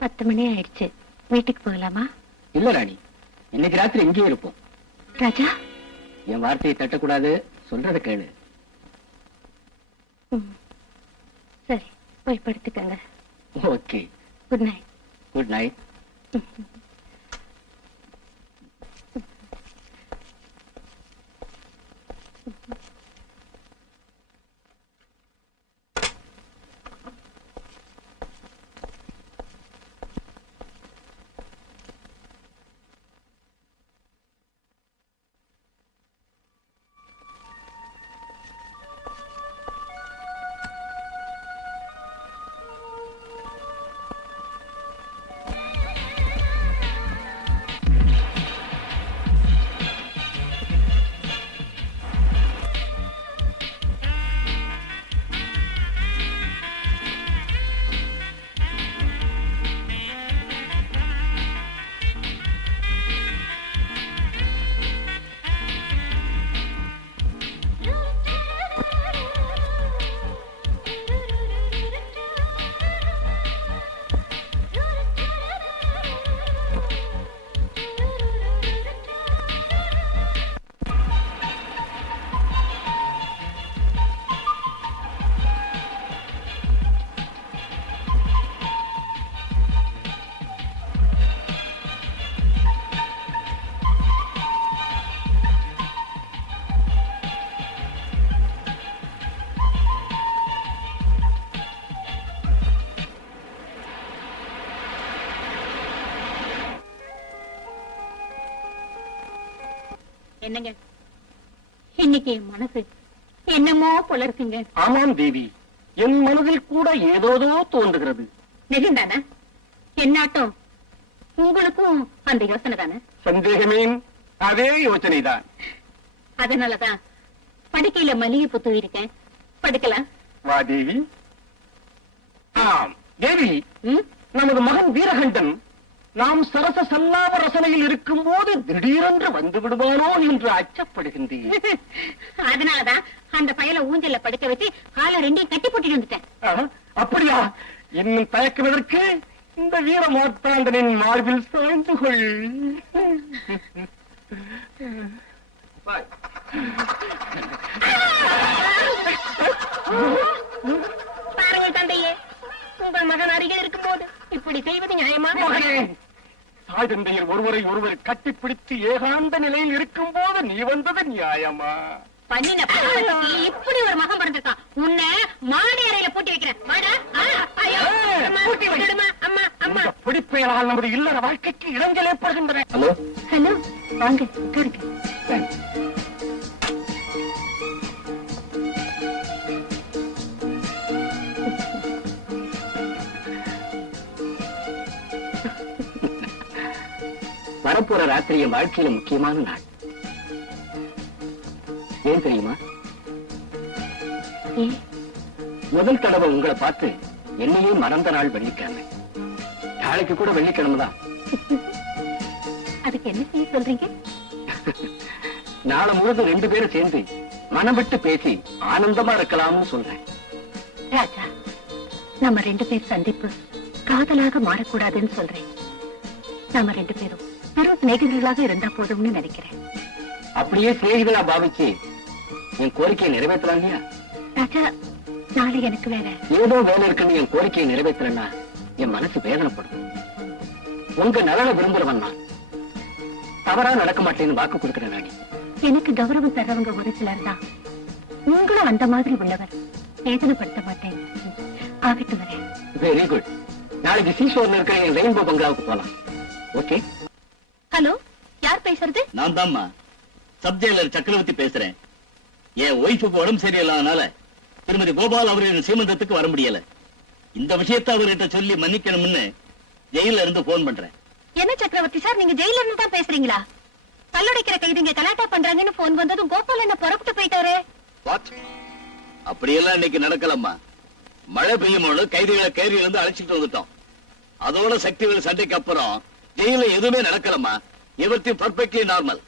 10 மணி ஆயிடுச்சு, வீட்டுக்கு போகலாமா? இல்ல ராணி, இன்னைக்கு ராத்திரி எங்கேயே இருப்போம். ராஜா, என் வார்த்தையை தட்டக்கூடாது, சொல்றத கேளு. சரி, போய் படுத்துக்கங்க. Okay, good night. Good night. என்னங்க, இன்னைக்கு என் மனசு என்னமோ போல இருக்குங்க. ஆமாம் தேவி, என் மனதில் கூட ஏதோதோ தோன்றுகிறது. நிஜம்தானே? என்னாட்டம் உங்களுக்கும் அந்த யோசனை தானே? சந்தேகமே, அதே யோசனைதான். அதனாலதான் படுக்கையில மல்லிகைப்பூ தூவிருக்கேன். படுக்கலாம் வா தேவி. ஆம் தேவி, நமது மகன் வீரகண்டன் நாம் சரச சல்லாப ரசனையில் இருக்கும் போது திடீரென்று வந்து விடுவானோ என்று அச்சப்படுகின்றேன். அதனாலதான் அந்த பயல ஊஞ்சல்ல படுக்க வச்சு காலை ரெண்டையும் கட்டி போட்டுட்டு வந்துட்டேன். அப்படியா? இன்னும் தயக்குவதற்கு இந்த வீர மார்த்தாண்டனின் மார்பில் சாய்ந்து கொள். பாருங்க தந்தையே, உங்கள் மகன் அருகே இருக்கும் போது இப்படி செய்வது நியாயமா? தாய் தந்தையர் ஒருவரை ஒருவர் கட்டிப்பிடித்து ஏகாந்த நிலையில் இருக்கும் போது நீ வந்தது நியாயமா? பண்ணின இப்படி ஒரு மகன் பிறந்திருக்கான். உன்னை மாடி அறையில பூட்டி வைக்கிறேன். பிடிப்பெயரால் நமது இல்லற வாழ்க்கைக்கு இடங்கள் ஏற்படுகின்றன. ஹலோ ஹலோ, வாங்க உட்காருங்க. வரப்போற ராத்திரி என் வாழ்க்கையில முக்கியமான நாள். ஏன் தெரியுமா? முதல் தடவை உங்களை பார்த்து என்னையே மறந்த நாள் வெள்ளிக்கிழமை. நாளைக்கு கூட வெள்ளிக்கிழமை தான். அதுக்கு என்ன செய்ய சொல்றீங்க? நாளை முழுதும் 2 பேரும் சேர்ந்து மனம் விட்டு பேசி ஆனந்தமா இருக்கலாம்னு சொல்றேன். ராஜா, நம்ம 2 பேர் சந்திப்பு காதலாக மாறக்கூடாதுன்னு சொல்றேன். நாம 2 பேரும் பெரும் சிநேகிதர்களாக இருந்தா போதும்னு நினைக்கிறேன். அப்படியே சிநேகிதலா பாவிச்சு என் கோரிக்கையை நிறைவேற்றலாம் இல்லையா? ராஜா, நாளை எனக்கு வேற ஏதோ வேலை இருக்குன்னு என் கோரிக்கையை நிறைவேற்றலன்னா என் மனசு வேதனைப்படும். உங்க நலனை விரும்புறவன் நான். தவறா நடக்க மாட்டேன்னு வாக்கு கொடுக்கிறேன் ராணி. எனக்கு கௌரவம் தர்றவங்க ஒரு சிலர் தான். உங்களும் அந்த மாதிரி உள்ளவர். வேதனைப்படுத்த மாட்டேன். ஆகட்டும் வரேன். Very good. நாளைக்கு சீஷோர்ல இருக்கிற என் ரெயின்போ பங்களாவுக்கு போலாம். ஓகே. ஹலோ, யார் பேசுறது? நான் தான்மா, சப் ஜெயிலர் சக்கரவர்த்தி பேசுறேன். என் ஒய்ஃபுக்கு உடம்பு சரியில்லாதனால திருமதி கோபால் அவர்களின் சீமந்தத்துக்கு வர முடியல. இந்த விஷயத்தை அவர்கிட்ட சொல்லி மன்னிக்கணும்னு ஜெயில இருந்து போன் பண்றேன். என்ன சக்கரவர்த்தி சார், நீங்க ஜெயில இருந்து தான் பேசுறீங்களா? கல்லுடைக்கிற கைதிங்க கலாட்டா பண்றாங்கன்னு போன் வந்ததும் கோபால் என்ன புறப்பட்டு போயிட்டாரு. அப்படியெல்லாம் இன்னைக்கு நடக்கலம்மா. மழை பெய்யும்போது கைதிகளை கைதில இருந்து அழைச்சிட்டு வந்துட்டோம். அதோட சக்திவேல் சண்டைக்கு அப்புறம் ஜெயில எதுவுமே நடக்கலம்மா. Everything perfectly normal.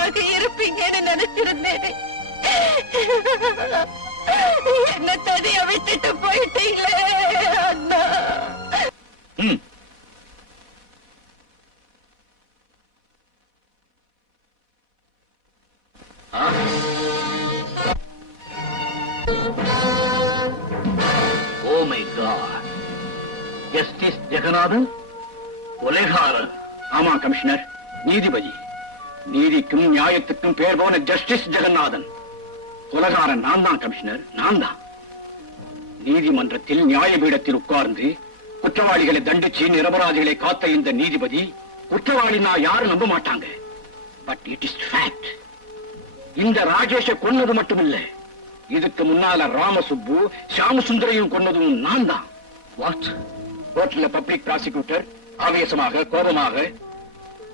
சுகமாக இருப்பீங்கன்னு நினைச்சிருந்தேன். என்ன தனிய விட்டுட்டு போயிட்டீங்களே அண்ணா. Oh my god, justice Jagannathan கொலைகாரன். ஆமா கமிஷனர், நீதிபதி. நீதிக்கும் நியாயத்துக்கும் பேர் போன ஜஸ்டிஸ் ஜெகநாதன் கொலைகாரன் நான் தான் கமிஷனர், நான் தான். நீதிமன்றத்தில் நியாயபீடத்தில் உட்கார்ந்து குற்றவாளிகளை தண்டிச்சு நிரபராதிகளை காத்த இந்த நீதிபதி குற்றவாளி நான் யாரும் நம்ப மாட்டாங்க. But it is fact. இந்த ராஜேஷ கொன்னது மட்டுமில்ல, இதுக்கு முன்னால ராமசுப்பு சாமசுந்தரையும் கொன்னதும் நான் தான். வாட்? கோர்ட்ல பப்ளிக் ப்ராசிக்யூட்டர் ஆவேசமாக கோபமாக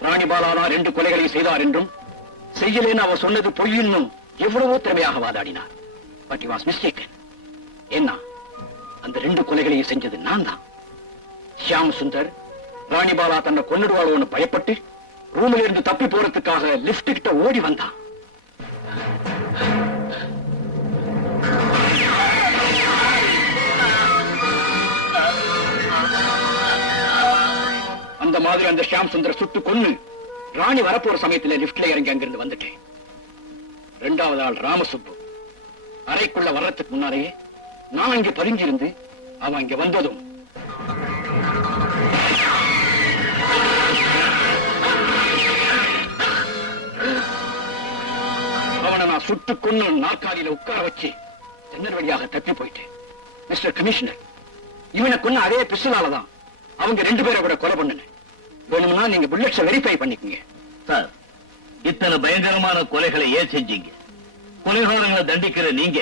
ராணிபாலா 2 கொலைகளை செய்தார் என்றும் செய்யலேன்னு அவர் சொன்னது பொய்யின்னும் எவ்வளவோ திறமையாக வாதாடினார். But he was mistaken. என்ன, அந்த 2 கொலைகளையும் செஞ்சது நான் தான். ஷியாம் சுந்தர் ராணிபாலா தன்னை கொன்னுடுவாளோன்னு பயப்பட்டு ரூமில் இருந்து தப்பி போறதுக்காக லிப்ட் கிட்ட ஓடி வந்தான். அந்த மாதிரி அந்த ஷியாம் சுந்தர் சுட்டு கொன்னு ராணி வரப்போற சமயத்துல லிப்ட்ல இறங்கி அங்கிருந்து வந்துட்டேன். 2வது ஆள் ராமசுப்பு அறைக்குள்ள வர்றதுக்கு முன்னாலேயே நான் இங்க பதுங்கியிருந்து அவன் இங்க வந்ததும் அவனை நான் சுட்டு கொன்னு நாற்காலியில உட்கார வச்சு ஜன்னல் வழியாக தப்பி போயிட்டேன். மிஸ்டர் கமிஷனர், இவனை கொன்ன அதே பிஸ்டலாலதான் அவங்க 2 பேரை கூட கொலை பண்ணன. வேணும்னா நீங்க புல்லட்ஸை வெரிஃபை பண்ணிக்கங்க. சார், இத்தனை பயங்கரமான கொலைகளை ஏன் செஞ்சீங்க? கொலைகாரங்களை தண்டிக்கிற நீங்க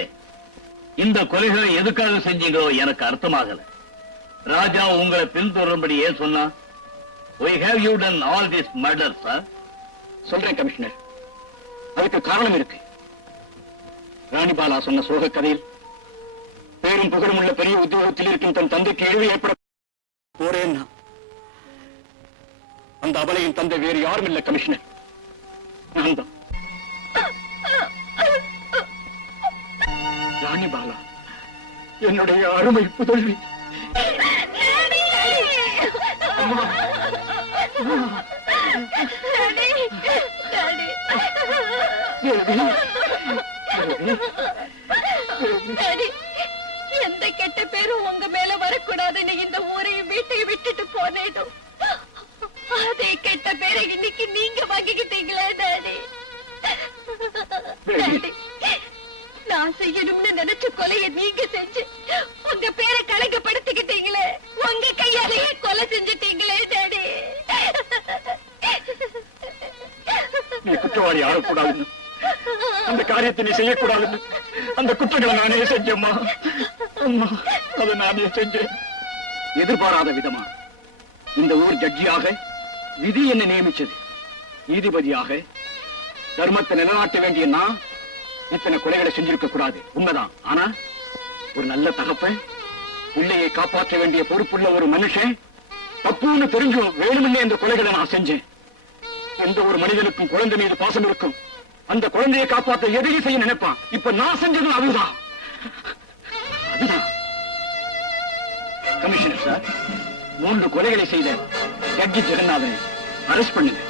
இந்த கொலைகளை எதுக்காக செஞ்சீங்களோ எனக்கு அர்த்தமாகல. ராஜா உங்களை பின்தொடரும்படி ஏன் சொன்னா? We have you done all this murder, sir? சொல்றேன் கமிஷனர், அதுக்கு காரணம் இருக்கு. ராணிபாலா சொன்ன சோக கதையில் பேரும் புகழும் உள்ள பெரிய உத்தியோகத்தில் இருக்கும் தன் தந்தைக்கு இழிவு ஏற்பட போறேன்னா அந்த அபலையின் தந்தை வேறு யாரும் இல்ல கமிஷனர், நான் தான். ராணிபாலா என்னுடைய அருமை புதல்வி. எந்த கெட்ட பேரும் உங்க மேல வரக்கூடாதுன்னு இந்த ஊரையும் வீட்டையும் விட்டுட்டு போனேடும். அதே கெட்ட பேரை இன்னைக்கு நீங்க வாங்கிக்கிட்டீங்களே டாடி. டாடி, நான் செய்யணும்னு நினைச்ச கொலையை நீங்க செஞ்சு உங்க பேரை கலங்கப்படுத்திக்கிட்டீங்களே. உங்க கையாலேயே கொலை செஞ்சுட்டீங்களே டாடி. நீ குற்றவாளி ஆகக்கூடாதுன்னு, அந்த காரியத்தை நீ செய்யக்கூடாதுன்னு அந்த குற்றங்களை நானே செஞ்சேம்மா. அம்மா, அதை நானே செஞ்சேன். எதிர்பாராத விதமா இந்த ஊர் ஜட்ஜியாக விதி என்னை நியமிச்சது. நீதிபதியாக தர்மத்தை நிலைநாட்ட வேண்டிய நான் இத்தனை கொலைகளை செஞ்சிருக்க கூடாது, உண்மைதான். ஆனா ஒரு நல்ல தகப்பன், பிள்ளையை காப்பாற்ற வேண்டிய பொறுப்புள்ள ஒரு மனுஷன் தப்புன்னு தெரிஞ்சும் வேணும்னே இந்த கொலைகளை நான் செஞ்சேன். எந்த ஒரு மனிதனுக்கும் குழந்தை மீது பாசம் இருக்கும். அந்த குழந்தையை காப்பாற்ற எதையும் செய்ய நினைப்பான். இப்ப நான் செஞ்சது அதுதான். அதுதான் கமிஷனர் சார், 3 கொலைகளை செய்த ஜட்ஜி ஜெகநாதனை அரெஸ்ட் பண்ணுங்க.